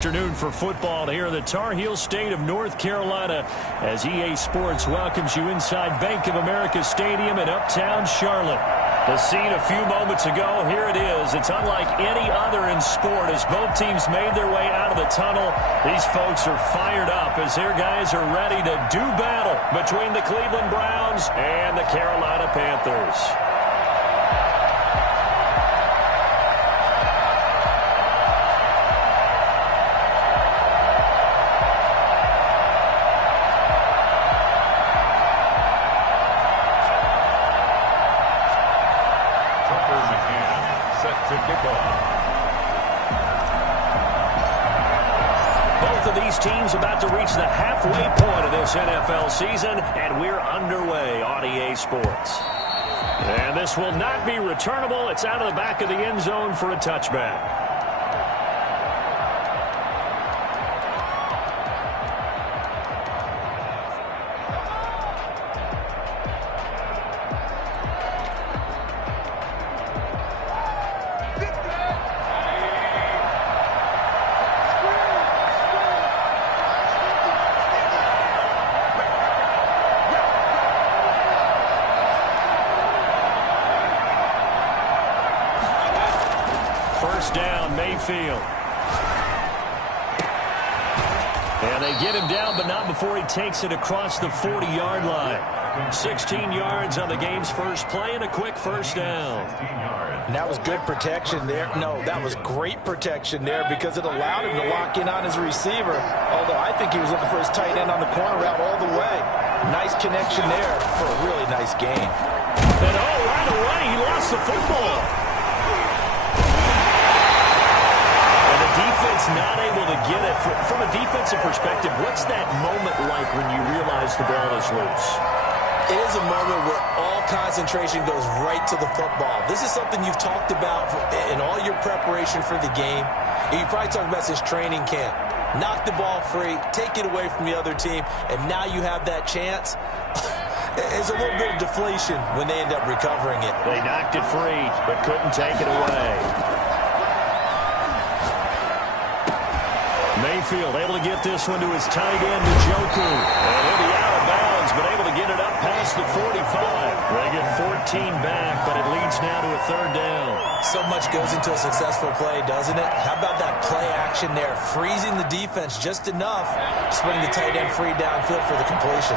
Afternoon for football here in the Tar Heel state of North Carolina as EA Sports welcomes you inside Bank of America Stadium in uptown Charlotte. The scene a few moments ago, here it is. It's unlike any other in sport as both teams made their way out of the tunnel. These folks are fired up as their guys are ready to do battle between the Cleveland Browns and the Carolina Panthers. Teams about to reach the halfway point of this NFL season, and we're underway on EA Sports. And this will not be returnable. It's out of the back of the end zone for a touchback. First down, Mayfield. And they get him down, but not before he takes it across the 40-yard line. 16 yards on the game's first play and a quick first down. And that was good protection there. No, that was great protection there because it allowed him to lock in on his receiver. Although I think he was looking for his tight end on the corner route all the way. Nice connection there for a really nice gain. And right away, he lost the football. Defense not able to get it. From a defensive perspective, what's that moment like when you realize the ball is loose? It is a moment where all concentration goes right to the football. This is something you've talked about in all your preparation for the game. You probably talked about since training camp. Knock the ball free, take it away from the other team, and now you have that chance. There's a little bit of deflation when they end up recovering it. They knocked it free, but couldn't take it away. Mayfield able to get this one to his tight end, Njoku. And he'll be out of bounds, but able to get it up past the 45. They get 14 back, but it leads now to a third down. So much goes into a successful play, doesn't it? How about that play action there? Freezing the defense just enough to swing the tight end free downfield for the completion.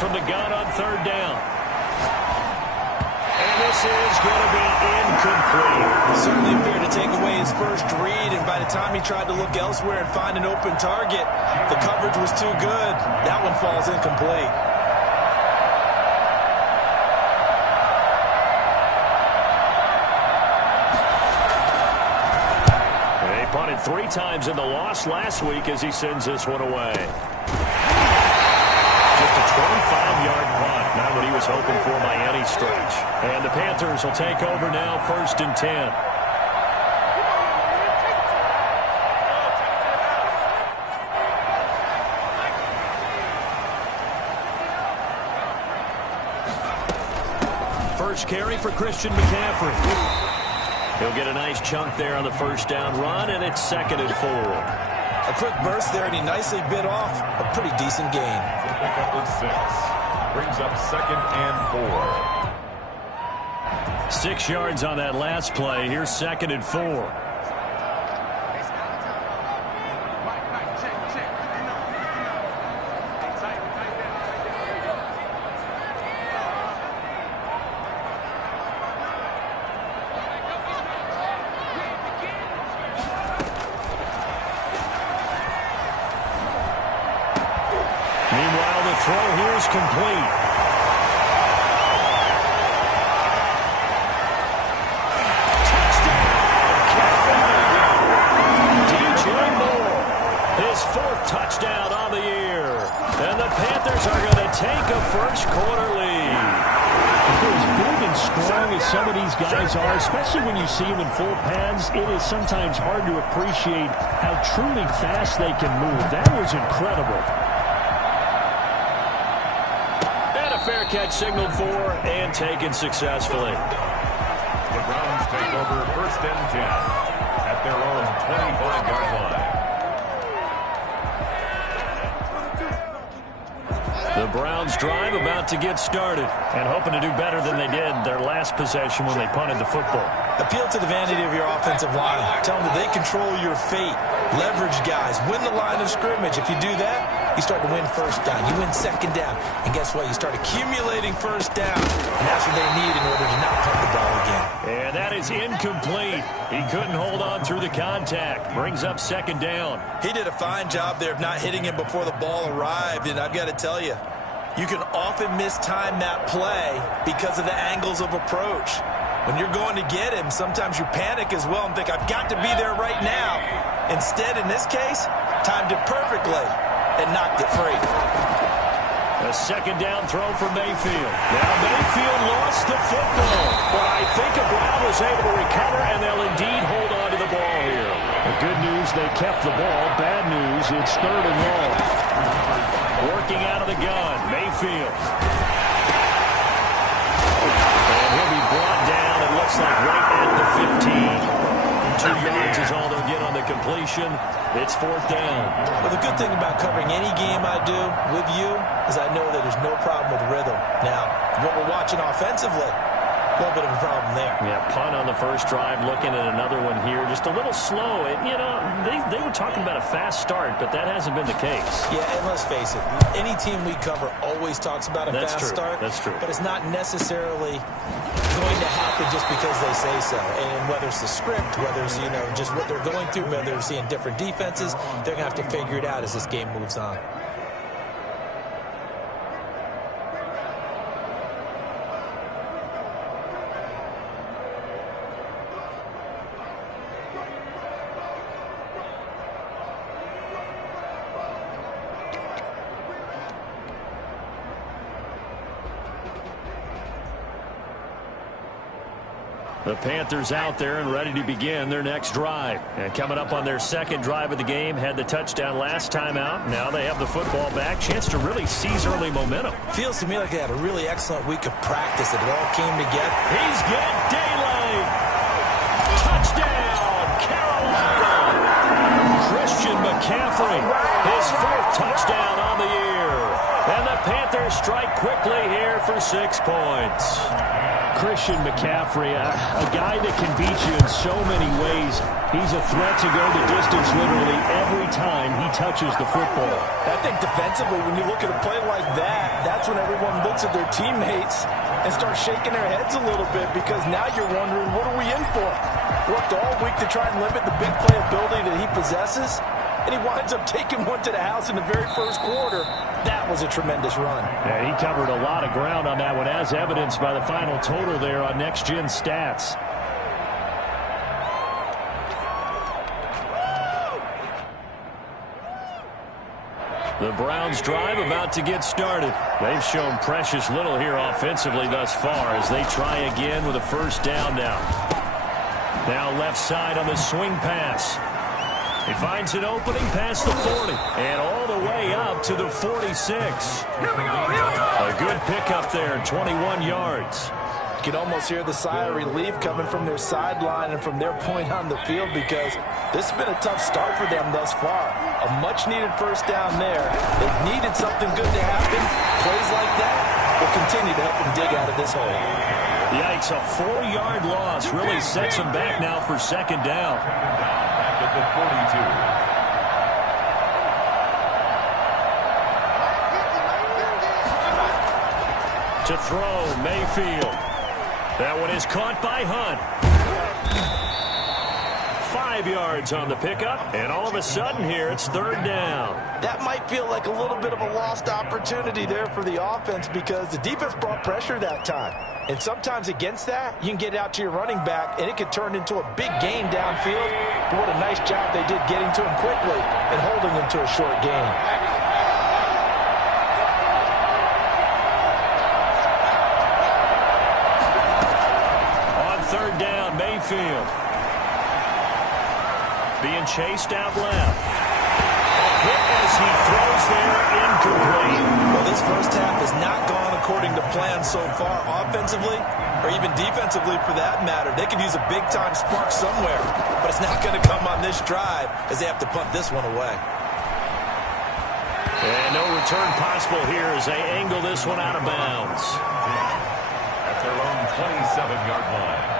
From the gun on third down. And this is going to be incomplete. Certainly appeared to take away his first read, and by the time he tried to look elsewhere and find an open target, the coverage was too good. That one falls incomplete. They punted 3 times in the loss last week as he sends this one away. 25-yard punt, not what he was hoping for by any stretch. And the Panthers will take over now, 1st and 10. First carry for Christian McCaffrey. He'll get a nice chunk there on the first down run, and it's 2nd and 4. A quick burst there, and he nicely bit off a pretty decent gain. Pick up with 6. Brings up 2nd and 4. 6 yards on that last play. Here's 2nd and 4. Meanwhile, the throw here is complete. Touchdown! DJ Moore, his 4th touchdown on the year. And the Panthers are going to take a first-quarter lead. For as big and strong as some of these guys are, especially when you see them in full pads, it is sometimes hard to appreciate how truly fast they can move. That was incredible. fair catch signaled for and taken successfully. The Browns take over 1st and 10 at their own 25-yard line. The Browns drive about to get started and hoping to do better than they did their last possession when they punted the football. Appeal to the vanity of your offensive line. Tell them that they control your fate. Leverage guys. Win the line of scrimmage. If you do that, you start to win first down. You win second down. And guess what? You start accumulating first down. And that's what they need in order to not punt the ball again. And that is incomplete. He couldn't hold on through the contact. Brings up second down. He did a fine job there of not hitting him before the ball arrived. And I've got to tell you, you can often mistime that play because of the angles of approach. When you're going to get him, sometimes you panic as well and think, I've got to be there right now. Instead, in this case, timed it perfectly and knocked it free. A second down throw for Mayfield. Now Mayfield lost the football, but I think Brown was able to recover, and they'll indeed hold on to the ball here. The good news, they kept the ball. Bad news, it's 3rd and long. Working out of the gun, Mayfield. And he'll be brought down, it looks like right at the 15. 2 yards is all they'll get on the completion. It's 4th down. Well, the good thing about covering any game I do with you is I know that there's no problem with rhythm. Now, what we're watching offensively, a little bit of a problem there. Yeah, punt on the first drive, looking at another one here. Just a little slow. And, you know, they were talking about a fast start, but that hasn't been the case. Yeah, and let's face it, any team we cover always talks about a fast start. That's true. But it's not necessarily going to happen just because they say so. And whether it's the script, whether it's, you know, just what they're going through, whether they're seeing different defenses, they're going to have to figure it out as this game moves on. The Panthers out there and ready to begin their next drive. And coming up on their second drive of the game, had the touchdown last time out. Now they have the football back. Chance to really seize early momentum. Feels to me like they had a really excellent week of practice. It all came together. He's got daylight. Touchdown, Carolina. Christian McCaffrey, his 4th touchdown on the year. And the Panthers strike quickly here for 6 points. Christian McCaffrey, a guy that can beat you in so many ways. He's a threat to go the distance literally every time he touches the football. I think defensively, when you look at a play like that, that's when everyone looks at their teammates and starts shaking their heads a little bit, because now you're wondering, what are we in for? Worked all week to try and limit the big play ability that he possesses, and he winds up taking one to the house in the very first quarter. That was a tremendous run. Yeah, he covered a lot of ground on that one, as evidenced by the final total there on Next Gen Stats. The Browns drive about to get started. They've shown precious little here offensively thus far as they try again with a first down now. Now left side on the swing pass. He finds an opening past the 40 and all the way up to the 46. A good pickup there, 21 yards. You can almost hear the sigh of relief coming from their sideline and from their point on the field, because this has been a tough start for them thus far. A much-needed first down there. They've needed something good to happen. Plays like that will continue to help them dig out of this hole. Yikes, a 4-yard loss really sets them back now for second down. Back at the 42. To throw, Mayfield. That one is caught by Hunt. 5 yards on the pickup, and all of a sudden here it's third down. That might feel like a little bit of a lost opportunity there for the offense, because the defense brought pressure that time. And sometimes against that, you can get out to your running back, and it could turn into a big gain downfield. But what a nice job they did getting to him quickly and holding him to a short gain. Third down, Mayfield. Being chased out left. A hit as he throws there, incomplete. Well, this first half has not gone according to to plan so far offensively or even defensively for that matter. They could use a big-time spark somewhere, but it's not going to come on this drive as they have to punt this one away. And no return possible here as they angle this one out of bounds. At their own 27-yard line.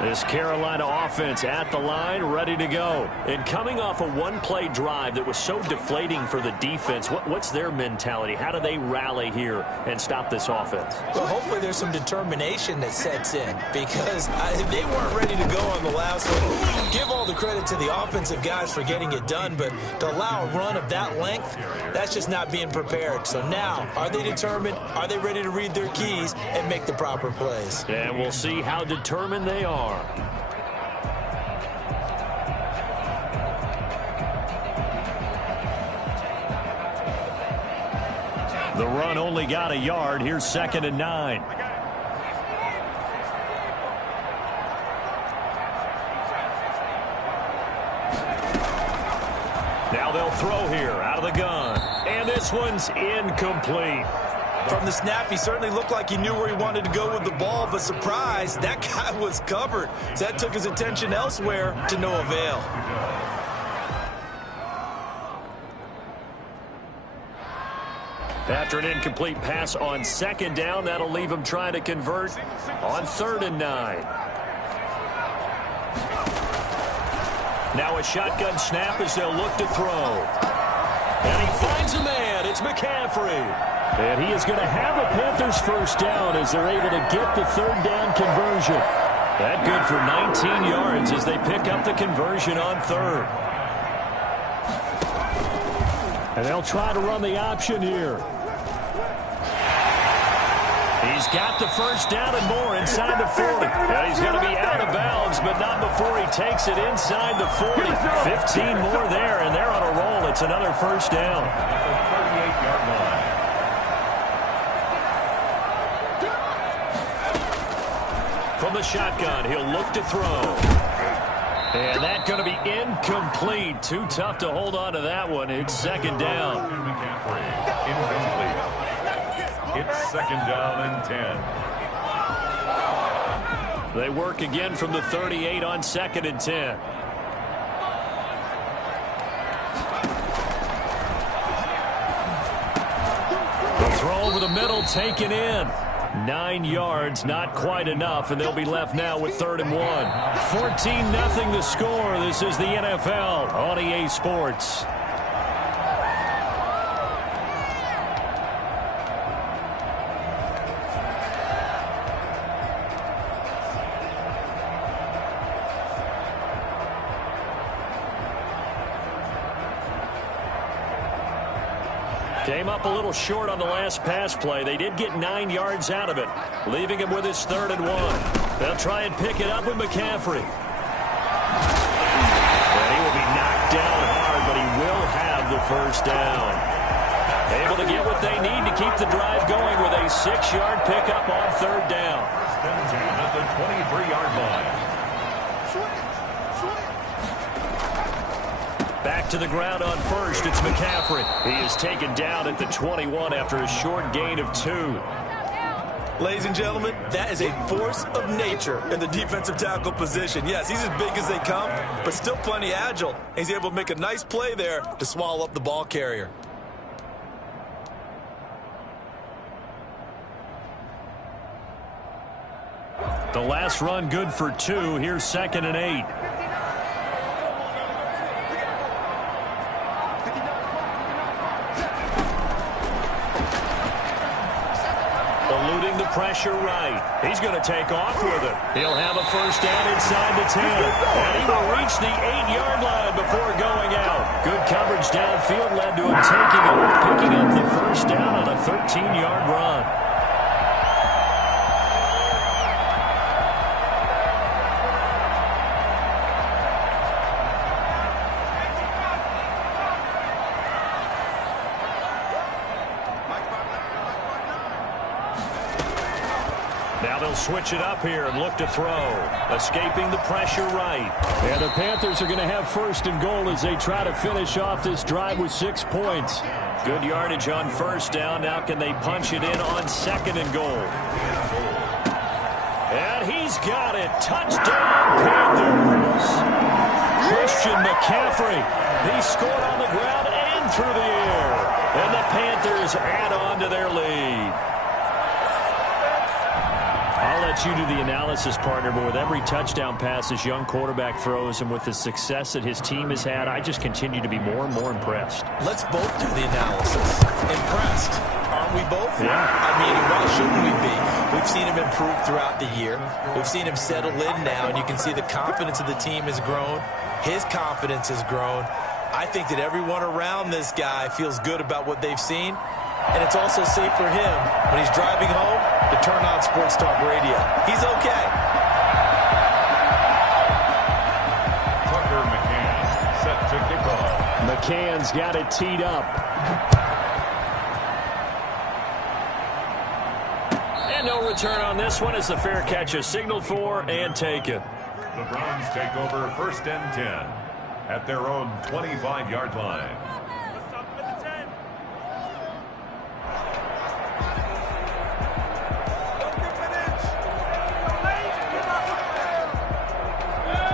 This Carolina offense at the line, ready to go. And coming off a one-play drive that was so deflating for the defense, what's their mentality? How do they rally here and stop this offense? Well, hopefully there's some determination that sets in because they weren't ready to go on the last one. Give all the credit to the offensive guys for getting it done, but to allow a run of that length, that's just not being prepared. So now, are they determined? Are they ready to read their keys and make the proper plays? And we'll see how determined they are. The run only got a yard. Here's 2nd and 9. Now they'll throw here out of the gun. And this one's incomplete. From the snap, he certainly looked like he knew where he wanted to go with the ball, but surprise, that guy was covered. So that took his attention elsewhere to no avail. After an incomplete pass on 2nd down, that'll leave him trying to convert on 3rd and 9. Now a shotgun snap as they'll look to throw. And he finds a man. It's McCaffrey. And he is going to have a Panthers first down as they're able to get the 3rd down conversion. That good for 19 yards as they pick up the conversion on 3rd. And they'll try to run the option here. He's got the first down and more inside the 40. And he's going to be out of bounds, but not before he takes it inside the 40. 15 more there, and they're on a roll. It's another first down. 38-yard line. From the shotgun, he'll look to throw. And that's going to be incomplete. Too tough to hold on to that one. It's 2nd down. Incomplete. It's 2nd down and 10. They work again from the 38 on 2nd and 10. The throw over the middle, taken in. 9 yards, not quite enough, and they'll be left now with 3rd and 1. 14-0 the score. This is the NFL on EA Sports. Came up a little short on the last pass play. They did get 9 yards out of it, leaving him with his 3rd and 1. They'll try and pick it up with McCaffrey. And he will be knocked down hard, but he will have the first down. Able to get what they need to keep the drive going with a 6-yard pickup on 3rd down. At the 23-yard line. Back to the ground on 1st. It's McCaffrey. He is taken down at the 21 after a short gain of 2. Ladies and gentlemen, that is a force of nature in the defensive tackle position. Yes, he's as big as they come, but still plenty agile. He's able to make a nice play there to swallow up the ball carrier. The last run good for 2. Here's 2nd and 8. Eluding the pressure right. He's going to take off with it. He'll have a first down inside the 10. And he will reach the 8-yard line before going out. Good coverage downfield led to him taking off, picking up the first down on a 13-yard run. Now they'll switch it up here and look to throw. Escaping the pressure right. And the Panthers are going to have first and goal as they try to finish off this drive with 6 points. Good yardage on first down. Now can they punch it in on second and goal? And he's got it. Touchdown, Panthers. Christian McCaffrey. He scored on the ground and through the air. And the Panthers add on to their lead. I'll let you do the analysis, partner, but with every touchdown pass this young quarterback throws and with the success that his team has had, I just continue to be more and more impressed. Let's both do the analysis. Impressed. Aren't we both? Yeah. I mean, why shouldn't we be? We've seen him improve throughout the year. We've seen him settle in now, and you can see the confidence of the team has grown. His confidence has grown. I think that everyone around this guy feels good about what they've seen. And it's also safe for him when he's driving home to turn on Sports Talk Radio. He's okay. Tucker McCann set to kick off. McCann's got it teed up. And no return on this one as the fair catch is signaled for and taken. The Browns take over first and 10 at their own 25-yard line.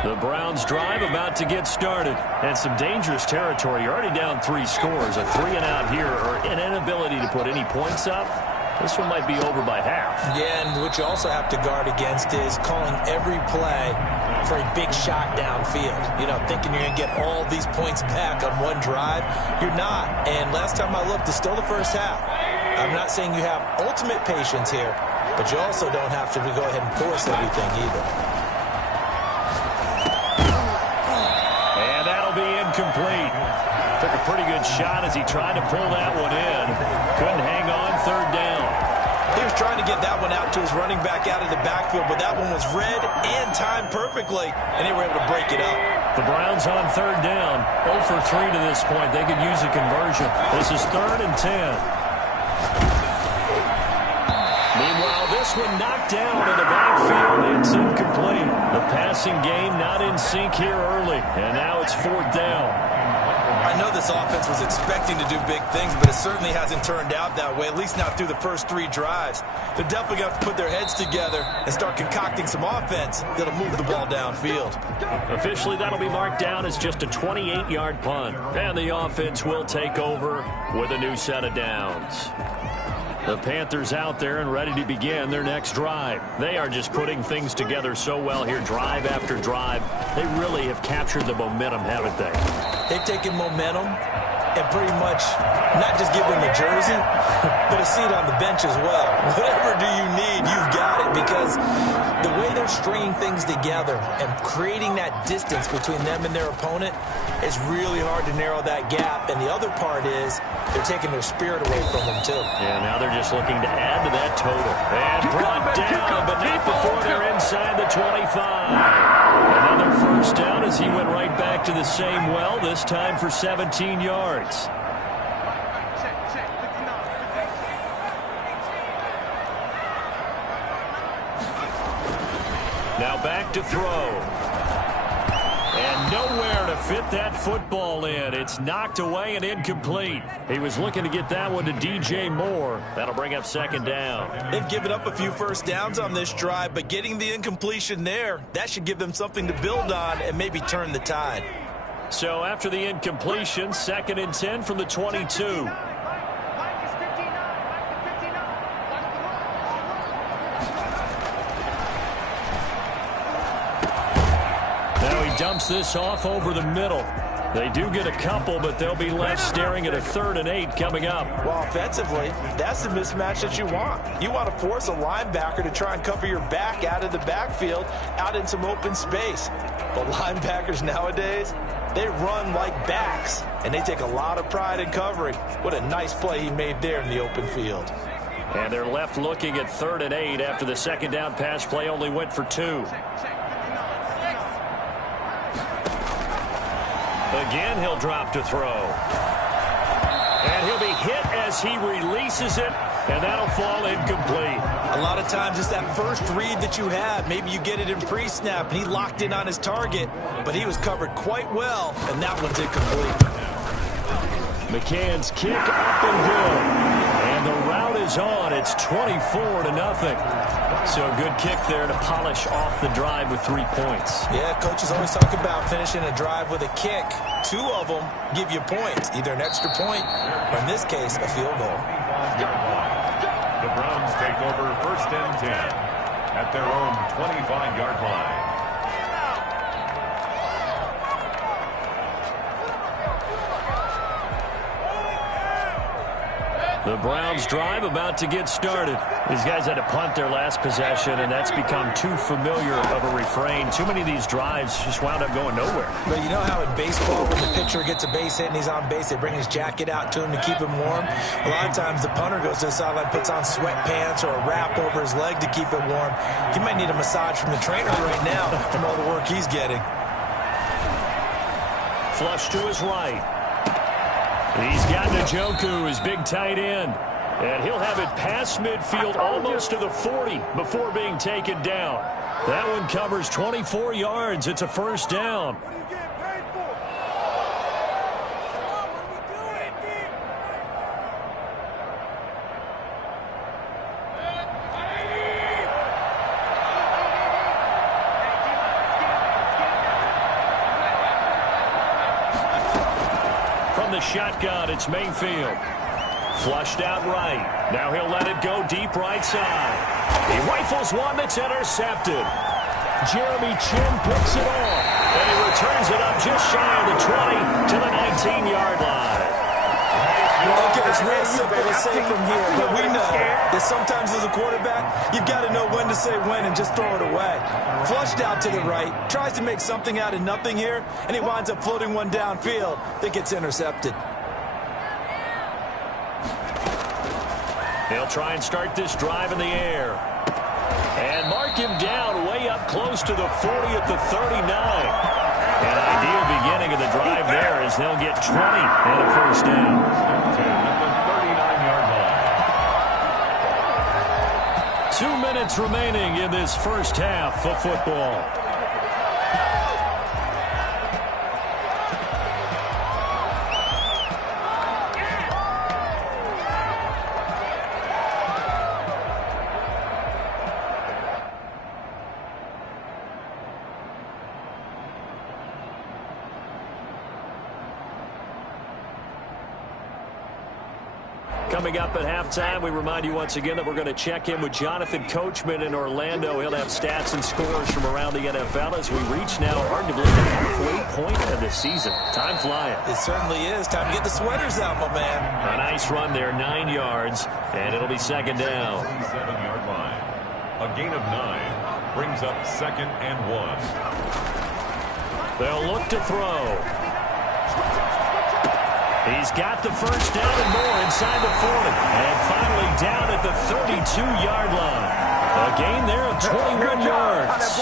The Browns drive about to get started. And some dangerous territory. You're already down 3 scores. A 3-and-out here or an inability to put any points up. This one might be over by half. Yeah, and what you also have to guard against is calling every play for a big shot downfield. You know, thinking you're going to get all these points back on one drive. You're not. And last time I looked, it's still the first half. I'm not saying you have ultimate patience here, but you also don't have to go ahead and force everything either. And that'll be incomplete. Took a pretty good shot as he tried to pull that one in. Couldn't hang on, third down. He was trying to get that one out to his running back out of the backfield, but that one was read and timed perfectly, and they were able to break it up. The Browns on third down. 0 for 3 to this point. They could use a conversion. This is 3rd and 10. Meanwhile, this one knocked down in the backfield. It's incomplete. The passing game not in sync here early, and now it's 4th down. I know this offense was expecting to do big things, but it certainly hasn't turned out that way, at least not through the first 3 drives. They're definitely going to have to put their heads together and start concocting some offense that'll move the ball downfield. Officially, that'll be marked down as just a 28-yard punt. And the offense will take over with a new set of downs. The Panthers out there and ready to begin their next drive. They are just putting things together so well here, drive after drive. They really have captured the momentum, haven't they? They've taken momentum and pretty much not just give them a jersey, but a seat on the bench as well. Whatever do you need, you've got it, because the way they're stringing things together and creating that distance between them and their opponent is really hard to narrow that gap. And the other part is they're taking their spirit away from them, too. Yeah, now they're just looking to add to that total. And brought down, but not before they're inside the 25. Another first down as he went right back to the same well, this time for 17 yards. Now back to throw. And nowhere to fit that football in. It's knocked away and incomplete. He was looking to get that one to DJ Moore. That'll bring up 2nd down. They've given up a few first downs on this drive, but getting the incompletion there, that should give them something to build on and maybe turn the tide. So after the incompletion, 2nd and 10 from the 22. Dumps this off over the middle. They do get a couple, but they'll be left staring at a 3rd and 8 coming up. Well, offensively, that's the mismatch that you want. You want to force a linebacker to try and cover your back out of the backfield, out in some open space. But linebackers nowadays, they run like backs, and they take a lot of pride in covering. What a nice play he made there in the open field. And they're left looking at 3rd and 8 after the 2nd down pass play only went for 2. Again, he'll drop to throw. And he'll be hit as he releases it, and that'll fall incomplete. A lot of times it's that first read that you have. Maybe you get it in pre-snap, and he locked in on his target, but he was covered quite well, and that one's incomplete. McCann's kick up and good. And the route is on. It's 24-0. So a good kick there to polish off the drive with 3 points. Yeah, coaches always talk about finishing a drive with a kick. 2 of them give you points, either an extra point or, in this case, a field goal. The Browns take over 1st and 10 at their own 25-yard line. The Browns drive about to get started. These guys had to punt their last possession, and that's become too familiar of a refrain. Too many of these drives just wound up going nowhere. But you know how in baseball, when the pitcher gets a base hit and he's on base, they bring his jacket out to him to keep him warm? A lot of times the punter goes to the sideline, puts on sweatpants or a wrap over his leg to keep it warm. He might need a massage from the trainer right now from all the work he's getting. Flush to his right. He's got Njoku, his big tight end. And he'll have it past midfield almost to the 40 before being taken down. That one covers 24 yards. It's a 1st down. From the shotgun, it's Mayfield. Flushed out right. Now he'll let it go deep right side. He rifles one that's intercepted. Jeremy Chin picks it off. And he returns it up just shy of the 20 to the 19-yard line. Okay, it's real simple to say from here, but we know that sometimes as a quarterback, you've got to know when to say when and just throw it away. Flushed out to the right, tries to make something out of nothing here, and he winds up floating one downfield that gets intercepted. They'll try and start this drive in the air. And mark him down way up close to the 40 at the 39. An ideal beginning of the drive there as they'll get 20 and a 1st down. At the 39-yard line. 2 minutes remaining in this 1st half of football. Coming up at halftime, we remind you once again that we're going to check in with Jonathan Coachman in Orlando. He'll have stats and scores from around the NFL as we reach now, hard to believe, the halfway point of the season. Time flying. It certainly is. Time to get the sweaters out, my man. A nice run there, 9 yards, and it'll be 2nd down. 7-yard line. A gain of 9 brings up 2nd and 1. They'll look to throw. He's got the 1st down and more inside the 40. And finally down at the 32-yard line. A gain there of 21 yards. Let's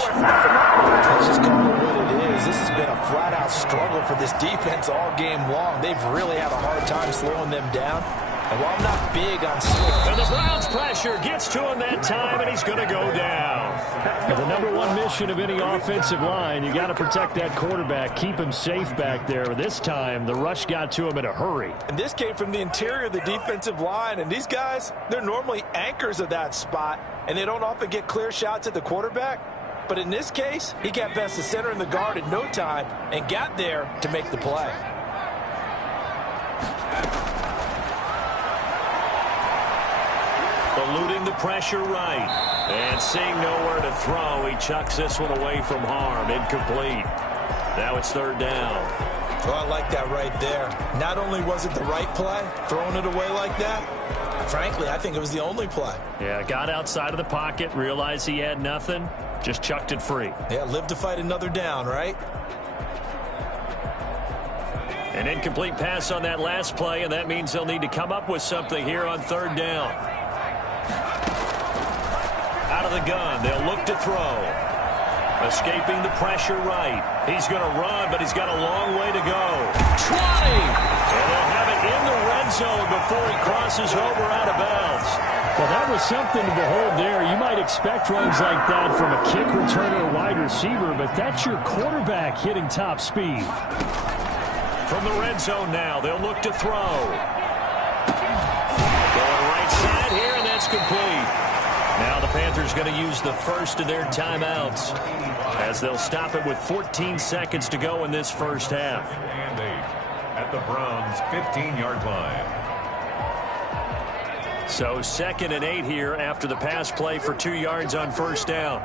just call it what it is. This has been a flat-out struggle for this defense all game long. They've really had a hard time slowing them down. And while I'm not big on slick... And the Browns pressure gets to him that time, and he's going to go down. And the #1 mission of any offensive line, you got to protect that quarterback, keep him safe back there. This time, the rush got to him in a hurry. And this came from the interior of the defensive line, and these guys, they're normally anchors of that spot, and they don't often get clear shots at the quarterback. But in this case, he got past the center and the guard in no time and got there to make the play. Eluding the pressure right. And seeing nowhere to throw, he chucks this one away from harm. Incomplete. Now it's 3rd down. Well, I like that right there. Not only was it the right play, throwing it away like that, frankly, I think it was the only play. Yeah, got outside of the pocket, realized he had nothing, just chucked it free. Yeah, live to fight another down, right? An incomplete pass on that last play, and that means they'll need to come up with something here on 3rd down. Out of the gun, they'll look to throw. Escaping the pressure right. He's going to run, but he's got a long way to go. 20! And they'll have it in the red zone before he crosses over out of bounds. Well, that was something to behold there. You might expect runs like that from a kick returner or wide receiver, but that's your quarterback hitting top speed. From the red zone now, they'll look to throw. Going right side here, and that's complete. Now the Panthers going to use the first of their timeouts as they'll stop it with 14 seconds to go in this first half. And 8 at the Browns' 15-yard line. So 2nd and 8 here after the pass play for 2 yards on first down.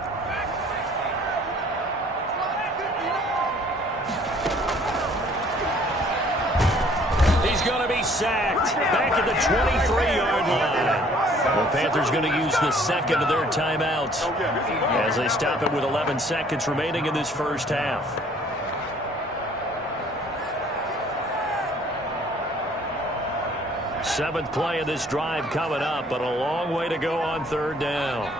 He's going to be sacked back at the 23-yard line. The Panthers going to use the second of their timeouts as they stop it with 11 seconds remaining in this first half. Seventh play of this drive coming up, but a long way to go on third down.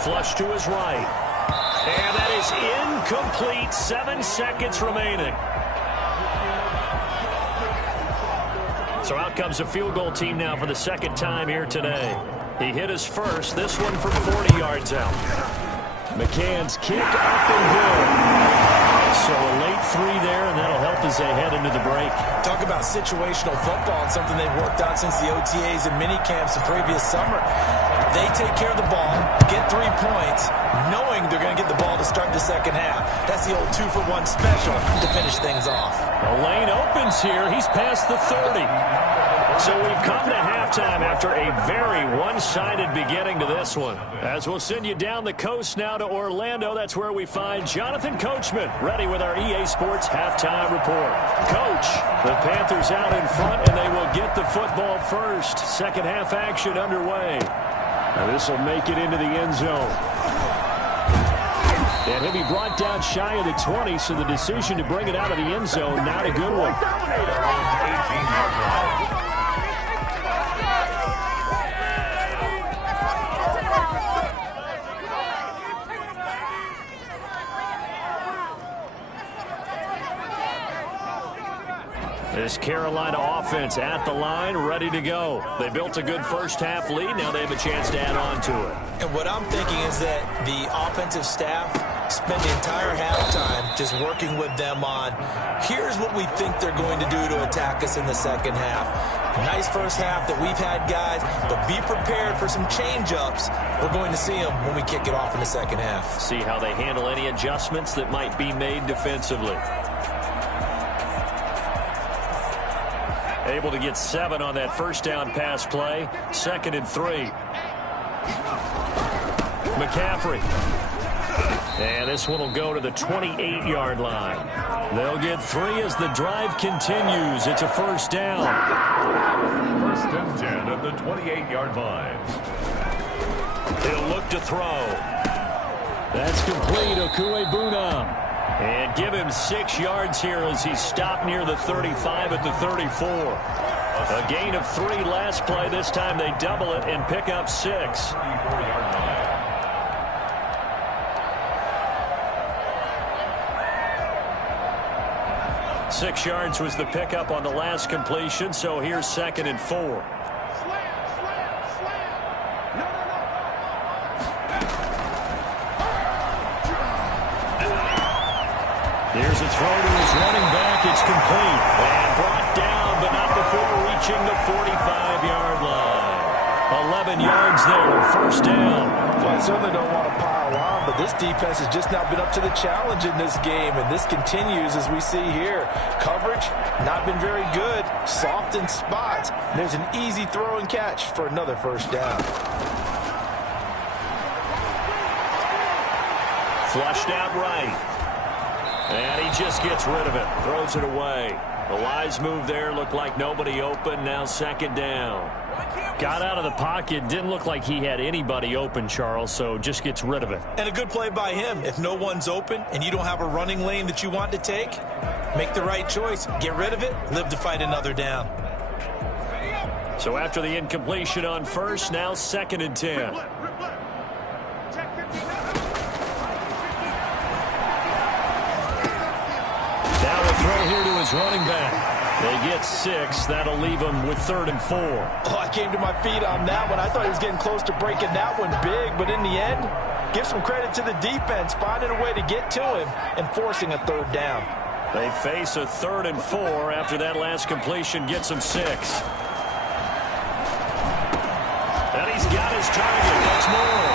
Flush to his right. And that is incomplete. 7 seconds remaining. So out comes a field goal team now for the second time here today. He hit his first, this one from 40 yards out. McCann's kick up and good. So a late 3 there, and that'll help as they head into the break. Talk about situational football and something they've worked out since the OTAs and mini camps the previous summer. They take care of the ball, get 3 points, knowing they're going to get the ball to start the second half. That's the old 2-for-1 special to finish things off. The lane opens here. He's past the 30. So we've come to halftime after a very one-sided beginning to this one. As we'll send you down the coast now to Orlando, that's where we find Jonathan Coachman ready with our EA Sports halftime report. Coach, the Panthers out in front, and they will get the football first. Second half action underway. Now this will make it into the end zone. And he'll be brought down shy of the 20, so the decision to bring it out of the end zone, not a good one. 18-yard line. This Carolina offense at the line, ready to go. They built a good first-half lead. Now they have a chance to add on to it. And what I'm thinking is that the offensive staff spent the entire halftime just working with them on, here's what we think they're going to do to attack us in the second half. Nice first half that we've had, guys, but be prepared for some change-ups. We're going to see them when we kick it off in the second half. See how they handle any adjustments that might be made defensively. Able to get 7 on that first down pass play. 2nd and 3. McCaffrey. And this one will go to the 28-yard line. They'll get 3 as the drive continues. It's a first down. 1st and 10 at the 28-yard line. He'll look to throw. That's complete. Okuebuna. And give him 6 yards here as he's stopped near the 35 at the 34. A gain of 3 last play. This time they double it and pick up 6. 34-yard line. 6 yards was the pickup on the last completion, so here's 2nd and 4. Here's a throw to his running back. It's complete. And brought down, but not before reaching the 45-yard line. 11 yards there, first down. Well, I certainly don't want to pile on, but this defense has just not been up to the challenge in this game, and this continues as we see here. Coverage, not been very good. Soft in spots. There's an easy throw and catch for another first down. Flushed out right. And he just gets rid of it. Throws it away. The wise move there. Looked like nobody open. Now 2nd down. Got out of the pocket. Didn't look like he had anybody open, Charles, so just gets rid of it. And a good play by him. If no one's open and you don't have a running lane that you want to take, Make the right choice. Get rid of it. Live to fight another down. So after the incompletion on first, now 2nd and 10. Now a throw here to his running back. They get 6. That'll leave him with 3rd and 4. Oh, I came to my feet on that one. I thought he was getting close to breaking that one big, but in the end, give some credit to the defense, finding a way to get to him and forcing a 3rd down. They face a 3rd and 4 after that last completion gets him 6. And he's got his target. That's more.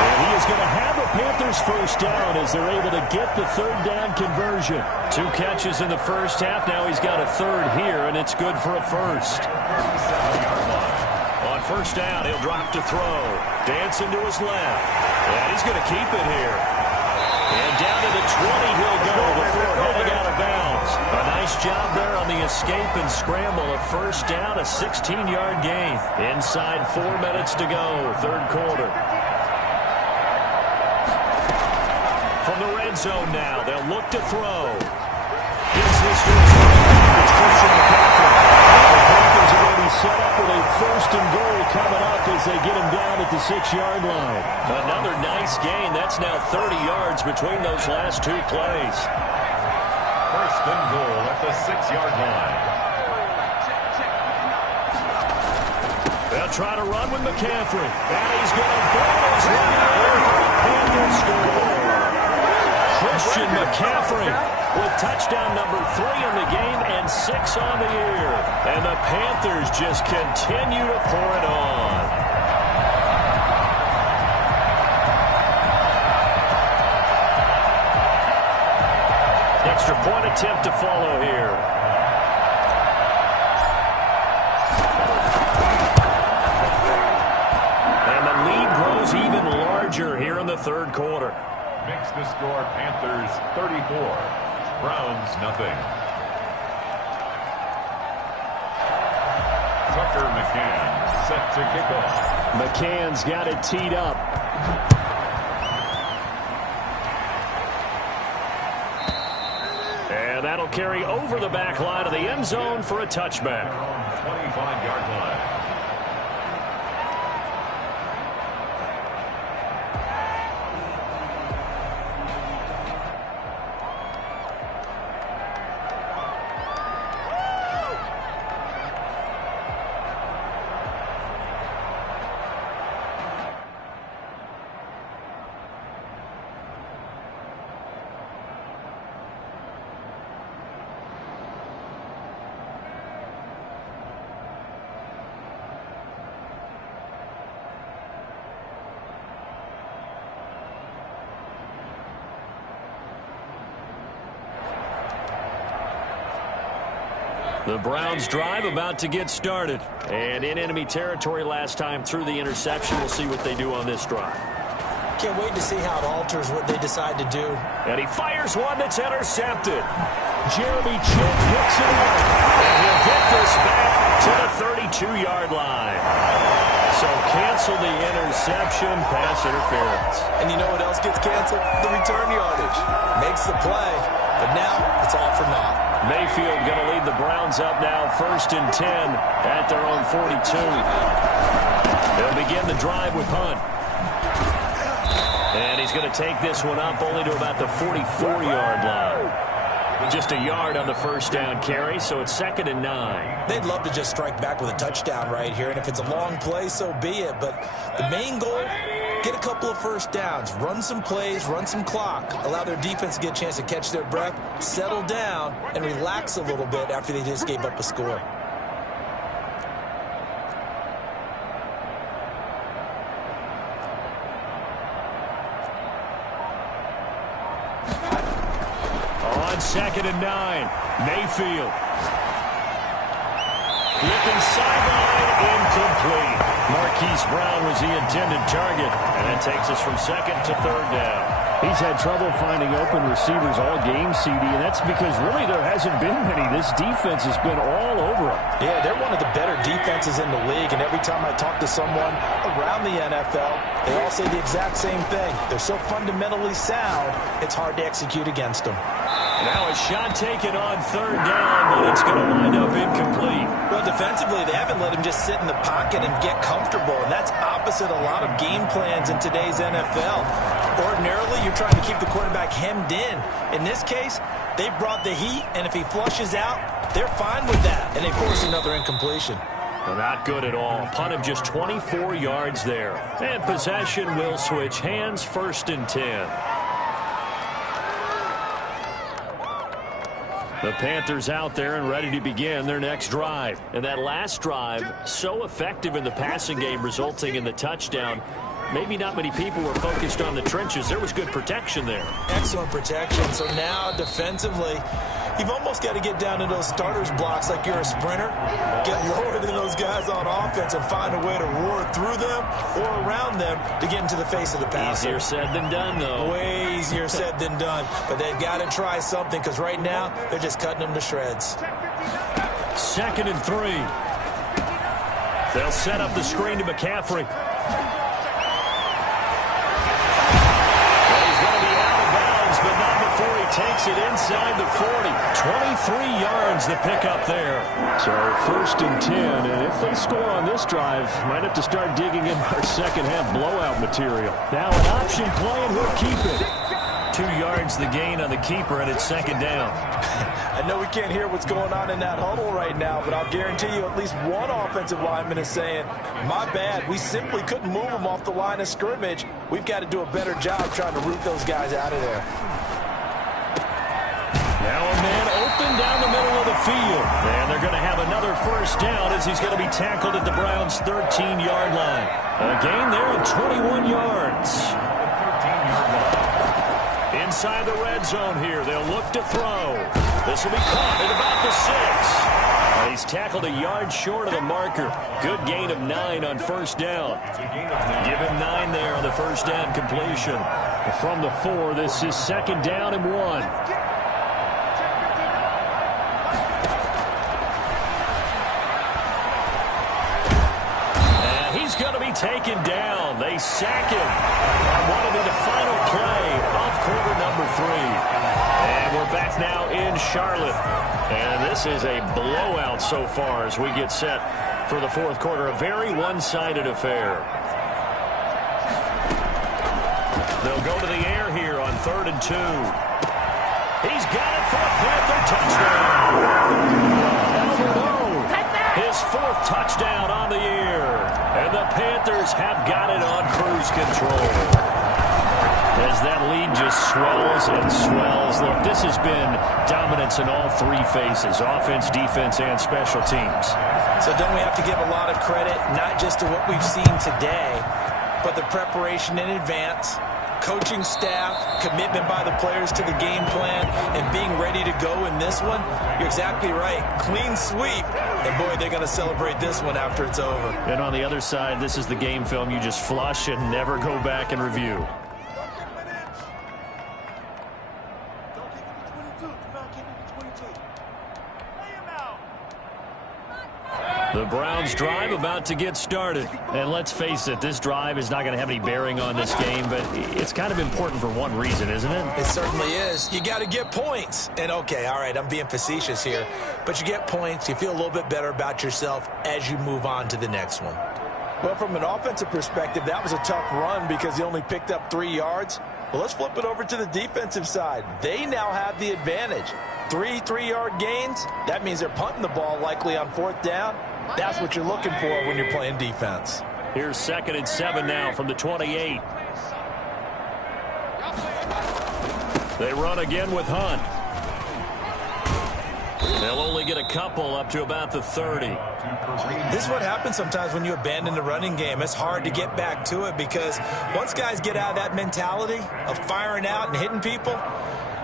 And he is going to have a Panthers first down as they're able to get the 3rd down conversion. 2 catches in the first half. Now he's got a 3rd here, and it's good for a first. On first down, he'll drop to throw. Dancing to his left. And he's going to keep it here. And down to the 20 he'll go before heading out of bounds. A nice job there on the escape and scramble. A first down, a 16-yard gain. Inside 4 minutes to go, 3rd quarter. From the red zone now, they'll look to throw. Gives this to his running back. It's Christian McCaffrey. The Panthers are going to be set up with a 1st and goal coming up as they get him down at the 6-yard line. Another nice gain. That's now 30 yards between those last 2 plays. 1st and goal at the 6-yard line. They'll try to run with McCaffrey. And he's going to blow his way out for a Panthers score. Christian McCaffrey with touchdown number 3 in the game and 6 on the year. And the Panthers just continue to pour it on. Extra point attempt to follow here. And the lead grows even larger here in the 3rd quarter. Makes the score Panthers 34, Browns nothing. Tucker McCann set to kick off. McCann's got it teed up. And that'll carry over the back line of the end zone for a touchback. 25-yard line. The Browns drive about to get started. And in enemy territory last time through the interception. We'll see what they do on this drive. Can't wait to see how it alters what they decide to do. And he fires one that's intercepted. Jeremy Chinn picks it up. And he'll get this back to the 32-yard line. So cancel the interception, pass interference. And you know what else gets canceled? The return yardage. Makes the play, but now it's all for naught. Mayfield going to lead the Browns up now, 1st and 10 at their own 42. They'll begin the drive with punt. And he's going to take this one up only to about the 44-yard line. Just a yard on the first down carry, so it's 2nd and 9. They'd love to just strike back with a touchdown right here, and if it's a long play, so be it. But the main goal, get a couple of first downs, run some plays, run some clock, allow their defense to get a chance to catch their breath, settle down, and relax a little bit after they just gave up a score. On 2nd and 9, Mayfield. Looking sideline, incomplete. Marquise Brown was the intended target, and that takes us from 2nd to 3rd down. He's had trouble finding open receivers all game, CD, and that's because really there hasn't been many. This defense has been all over him. Yeah, they're one of the better defenses in the league, and every time I talk to someone around the NFL, they all say the exact same thing. They're so fundamentally sound, it's hard to execute against them. Now a shot taken on third down, but it's going to wind up incomplete. Well, defensively, they haven't let him just sit in the pocket and get comfortable, and that's opposite a lot of game plans in today's NFL. Ordinarily, you're trying to keep the quarterback hemmed in. In this case, they brought the heat, and if he flushes out, they're fine with that, and they force another incompletion. Well, not good at all. Punt him just 24 yards there. And possession will switch hands, 1st and 10. The Panthers out there and ready to begin their next drive. And that last drive, so effective in the passing game, resulting in the touchdown. Maybe not many people were focused on the trenches. There was good protection there. Excellent protection. So now, defensively, you've almost got to get down to those starters blocks like you're a sprinter. Get lower than those guys on offense and find a way to roar through them or around them to get into the face of the passer. Easier said than done, though. Way easier said than done. But they've got to try something because right now they're just cutting them to shreds. 2nd and 3. They'll set up the screen to McCaffrey. But not before he takes it inside the 40. 23 yards the pickup there. So 1st and 10, and if they score on this drive, might have to start digging in our second half blowout material. Now an option play, and we'll keep it. 2 yards the gain on the keeper, and it's 2nd down. I know we can't hear what's going on in that huddle right now, but I'll guarantee you at least one offensive lineman is saying, my bad, we simply couldn't move them off the line of scrimmage. We've got to do a better job trying to root those guys out of there. Now a man open down the middle of the field. And they're going to have another 1st down as he's going to be tackled at the Browns' 13-yard line. A gain there of 21 yards. Inside the red zone here, they'll look to throw. This will be caught at about the 6. He's tackled a yard short of the marker. Good gain of 9 on 1st down. Give him 9 there on the 1st down completion. From the 4, this is 2nd down and 1. Going to be taken down. They sack him. And what will be the final play of quarter number 3. And we're back now in Charlotte. And this is a blowout so far as we get set for the 4th quarter. A very one-sided affair. They'll go to the air here on 3rd and 2. He's got it for a Panther touchdown. His 4th touchdown on the year. And the Panthers have got it on cruise control. As that lead just swells and swells. Look, this has been dominance in all 3 phases. Offense, defense, and special teams. So don't we have to give a lot of credit, not just to what we've seen today, but the preparation in advance, coaching staff, commitment by the players to the game plan, and being ready to go in this one? You're exactly right. Clean sweep. And, boy, they're going to celebrate this one after it's over. And on the other side, this is the game film you just flush and never go back and review. The Browns drive about to get started. And let's face it, this drive is not going to have any bearing on this game, but it's kind of important for one reason, isn't it? It certainly is. You got to get points. And, okay, all right, I'm being facetious here. But you get points, you feel a little bit better about yourself as you move on to the next one. Well, from an offensive perspective, that was a tough run because he only picked up 3 yards. Well, let's flip it over to the defensive side. They now have the advantage. 3 3-yard gains. That means they're punting the ball likely on 4th down. That's what you're looking for when you're playing defense. Here's 2nd and 7 now from the 28. They run again with Hunt. They'll only get a couple up to about the 30. This is what happens sometimes when you abandon the running game. It's hard to get back to it because once guys get out of that mentality of firing out and hitting people,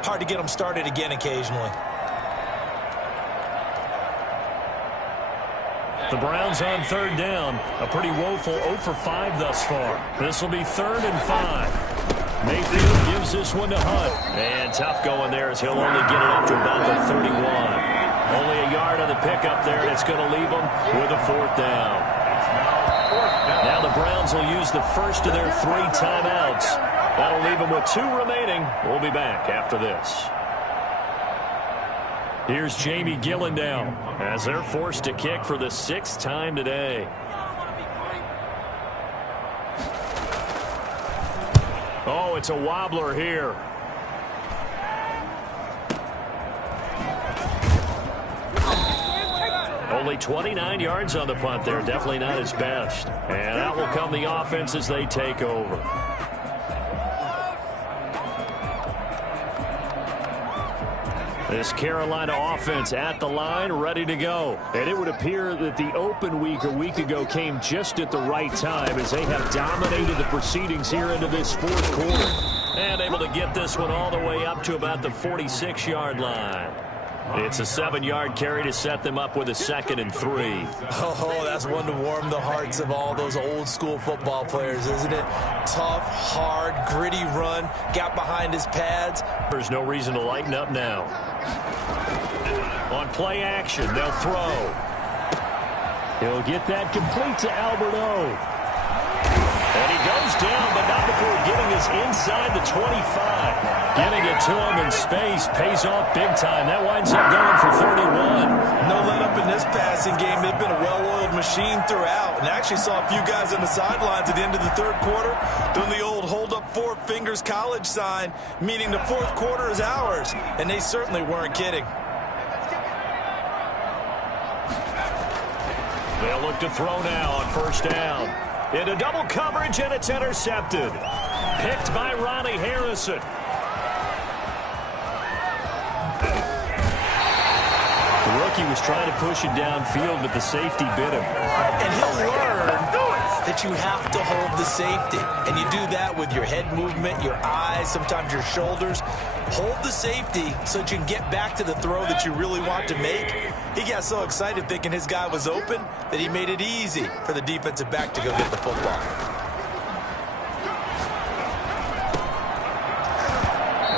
hard to get them started again occasionally. The Browns on 3rd down. A pretty woeful 0 for 5 thus far. This will be 3rd and 5. Mayfield gives this one to Hunt. And tough going there as he'll only get it up to about the 31. Only a yard on the pickup there, and it's going to leave them with a 4th down. Now the Browns will use the first of their 3 timeouts. That'll leave them with 2 remaining. We'll be back after this. Here's Jamie Gillen down as they're forced to kick for the 6th time today. Oh, it's a wobbler here. Only 29 yards on the punt there. Definitely not his best. And out will come the offense as they take over. This Carolina offense at the line, ready to go. And it would appear that the open week a week ago came just at the right time as they have dominated the proceedings here into this 4th quarter. And able to get this one all the way up to about the 46-yard line. It's a 7-yard carry to set them up with a 2nd and 3. Oh, that's one to warm the hearts of all those old-school football players, isn't it? Tough, hard, gritty run, got behind his pads. There's no reason to lighten up now. On play action, they'll throw. He'll get that complete to Alberto. And he goes down, but not before getting us inside the 25. Getting it to him in space pays off big time. That winds up going for 31. No let up in this passing game. They've been a well-oiled machine throughout. And actually saw a few guys on the sidelines at the end of the 3rd quarter doing the old hold up 4 fingers college sign, meaning the 4th quarter is ours. And they certainly weren't kidding. They'll look to throw now on 1st down. Into double coverage, and it's intercepted. Picked by Ronnie Harrison. The rookie was trying to push it downfield, but the safety bit him. And he'll learn that you have to hold the safety. And you do that with your head movement, your eyes, sometimes your shoulders. Hold the safety so that you can get back to the throw that you really want to make. He got so excited thinking his guy was open that he made it easy for the defensive back to go get the football.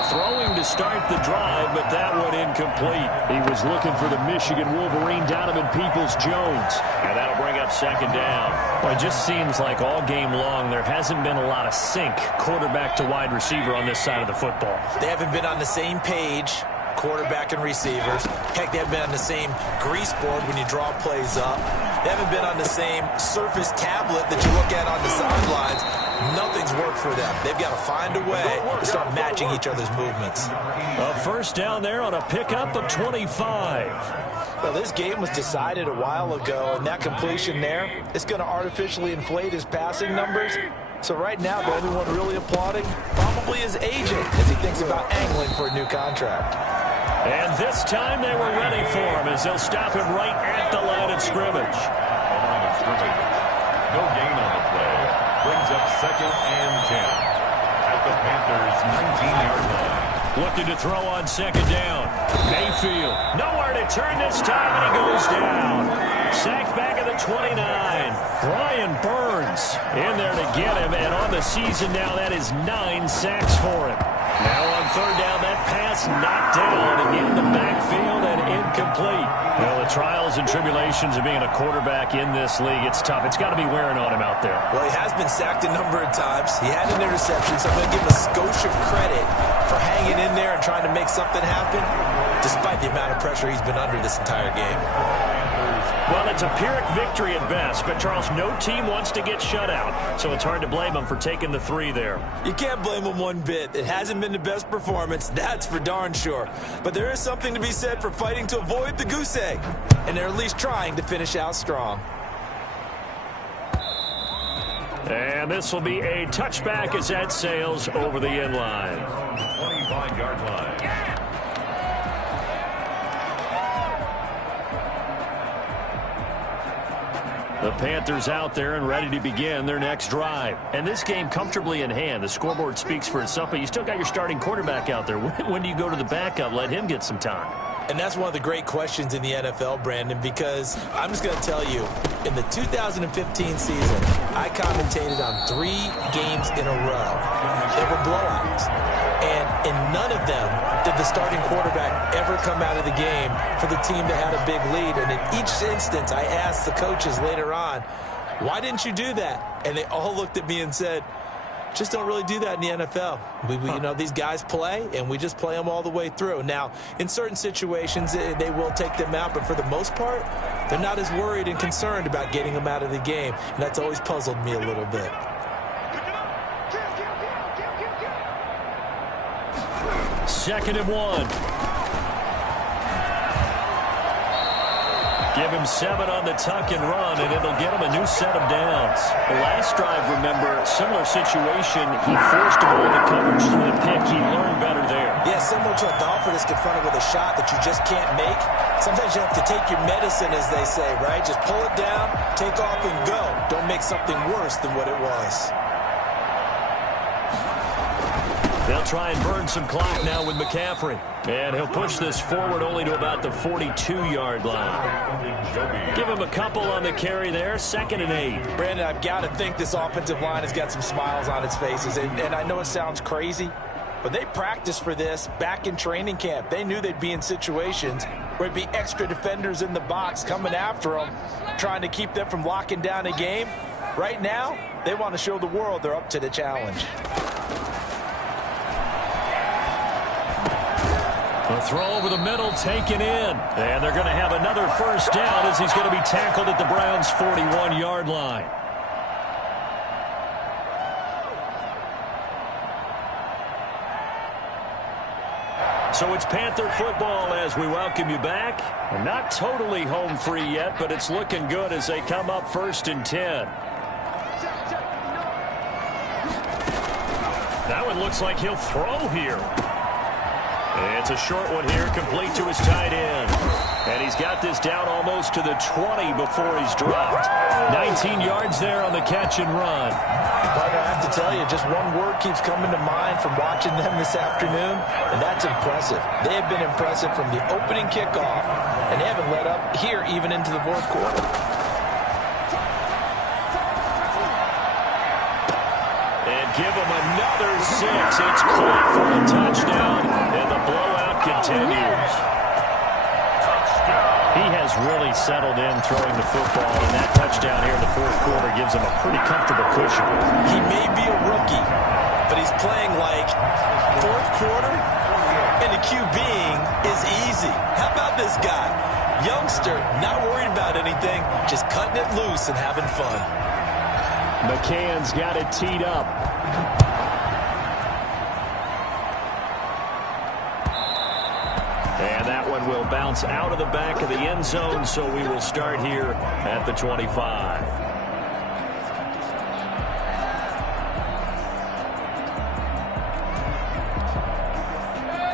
Throwing to start the drive, but that one incomplete. He was looking for the Michigan Wolverine, Donovan Peoples-Jones. And that'll bring up 2nd down. Well, it just seems like all game long there hasn't been a lot of sync quarterback to wide receiver on this side of the football. They haven't been on the same page, quarterback and receivers. Heck, they haven't been on the same grease board when you draw plays up. They haven't been on the same surface tablet that you look at on the sidelines. Nothing's worked for them. They've got to find a way to start matching each other's movements. A 1st down there on a pickup of 25. Well, this game was decided a while ago, and that completion there, it's going to artificially inflate his passing numbers. So right now, the only one really applauding probably his agent as he thinks about angling for a new contract. And this time they were ready for him as they'll stop him right at the line of scrimmage. No gain on the play. Brings up 2nd and 10 at the Panthers' 19-yard line. Looking to throw on 2nd down. Mayfield, nowhere to turn this time, and he goes down. Sacked back at the 29. Brian Burns in there to get him, and on the season now, that is 9 sacks for him. Now on 3rd down, that pass knocked down in the backfield and incomplete. Well, the trials and tribulations of being a quarterback in this league, it's tough. It's got to be wearing on him out there. Well, he has been sacked a number of times. He had an interception, so I'm going to give him a skosh of credit for hanging in there and trying to make something happen, despite the amount of pressure he's been under this entire game. Well, it's a Pyrrhic victory at best, but Charles, no team wants to get shut out, so it's hard to blame them for taking the 3 there. You can't blame them one bit. It hasn't been the best performance, that's for darn sure. But there is something to be said for fighting to avoid the goose egg, and they're at least trying to finish out strong. And this will be a touchback as that sails over the end line. 25-yard line. The Panthers out there and ready to begin their next drive. And this game comfortably in hand. The scoreboard speaks for itself, but you still got your starting quarterback out there. When do you go to the backup? Let him get some time. And that's one of the great questions in the NFL, Brandon, because I'm just going to tell you, in the 2015 season, I commentated on 3 games in a row. They were blowouts. And in none of them did the starting quarterback ever come out of the game for the team that had a big lead. And in each instance, I asked the coaches later on, why didn't you do that? And they all looked at me and said, just don't really do that in the NFL. You know, these guys play, and we just play them all the way through. Now, in certain situations, they will take them out, but for the most part, they're not as worried and concerned about getting them out of the game, and that's always puzzled me a little bit. Second and 1. Give him 7 on the tuck and run, and it'll get him a new set of downs. The last drive, remember, similar situation. He forced him all the coverage through the pick. He learned better there. Yeah, similar to a golfer that's confronted with a shot that you just can't make. Sometimes you have to take your medicine, as they say, right? Just pull it down, take off, and go. Don't make something worse than what it was. They'll try and burn some clock now with McCaffrey. And he'll push this forward only to about the 42-yard line. Give him a couple on the carry there. 2nd and 8. Brandon, I've got to think this offensive line has got some smiles on its faces. And I know it sounds crazy, but they practiced for this back in training camp. They knew they'd be in situations where it'd be extra defenders in the box coming after them, trying to keep them from locking down a game. Right now, they want to show the world they're up to the challenge. The throw over the middle taken in. And they're going to have another first down as he's going to be tackled at the Browns' 41-yard line. So it's Panther football as we welcome you back. And not totally home free yet, but it's looking good as they come up 1st and 10. That one looks like he'll throw here. It's a short one here, complete to his tight end. And he's got this down almost to the 20 before he's dropped. 19 yards there on the catch and run. Partner, I have to tell you, just one word keeps coming to mind from watching them this afternoon, and that's impressive. They have been impressive from the opening kickoff, and they haven't let up here even into the 4th quarter. Give him another 6. It's caught for a touchdown, and the blowout continues. He has really settled in throwing the football, and that touchdown here in the 4th quarter gives him a pretty comfortable cushion. He may be a rookie, but he's playing like 4th quarter, and the QBing is easy. How about this guy? Youngster, not worried about anything, just cutting it loose and having fun. McCann's got it teed up. And that one will bounce out of the back of the end zone, so we will start here at the 25.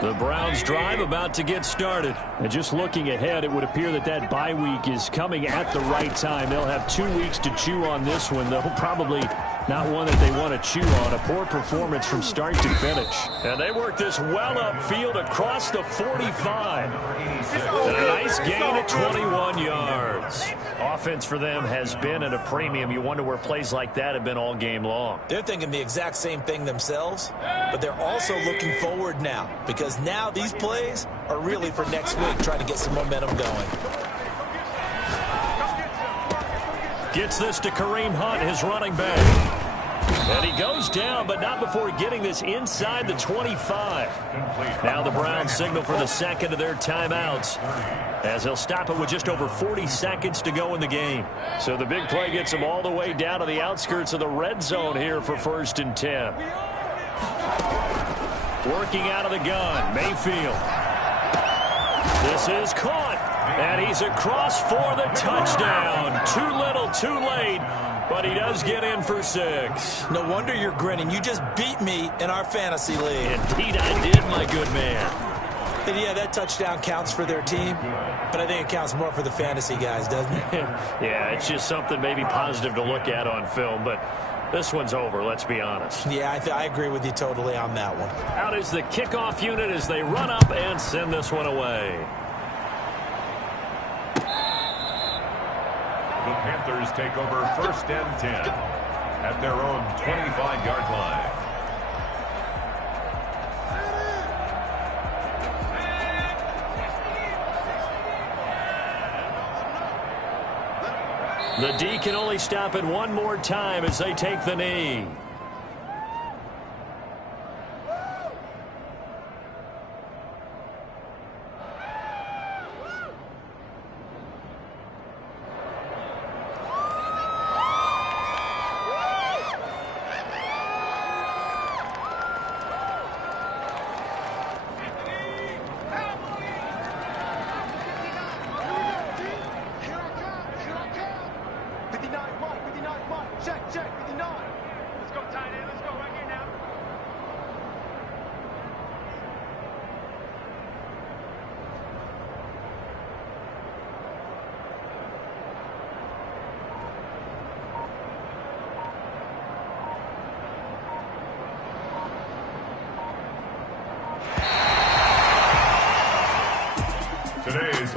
The Browns drive about to get started. And just looking ahead, it would appear that that bye week is coming at the right time. They'll have 2 weeks to chew on this one, though probably not one that they want to chew on. A poor performance from start to finish. And they work this well upfield across the 45. And a nice gain at 21 yards. Offense for them has been at a premium. You wonder where plays like that have been all game long. They're thinking the exact same thing themselves, but they're also looking forward now, because now these plays are really for next week, trying to get some momentum going. Gets this to Kareem Hunt, his running back. And he goes down, but not before getting this inside the 25. Now the Browns signal for the second of their timeouts, as he'll stop it with just over 40 seconds to go in the game. So the big play gets him all the way down to the outskirts of the red zone here for 1st and 10. Working out of the gun, Mayfield. This is caught, and he's across for the touchdown. Too little, too late, but he does get in for 6. No wonder you're grinning. You just beat me in our fantasy league. Indeed I did, my good man. And yeah, that touchdown counts for their team, but I think it counts more for the fantasy guys, doesn't it? Yeah, it's just something maybe positive to look at on film, but this one's over, let's be honest. Yeah, I agree with you totally on that one. Out is the kickoff unit as they run up and send this one away. Panthers take over first and 10 at their own 25-yard line. The D can only stop it one more time as they take the knee.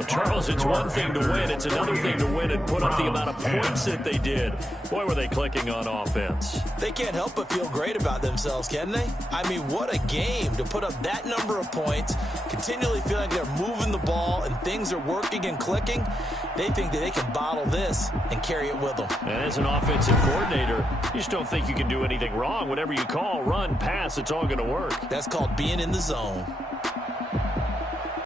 Charles, it's one thing to win. It's another thing to win and put up the amount of points that they did. Boy, were they clicking on offense. They can't help but feel great about themselves, can they? I mean, what a game to put up that number of points, continually feeling they're moving the ball and things are working and clicking. They think that they can bottle this and carry it with them. And as an offensive coordinator, you just don't think you can do anything wrong. Whatever you call, run, pass, it's all going to work. That's called being in the zone.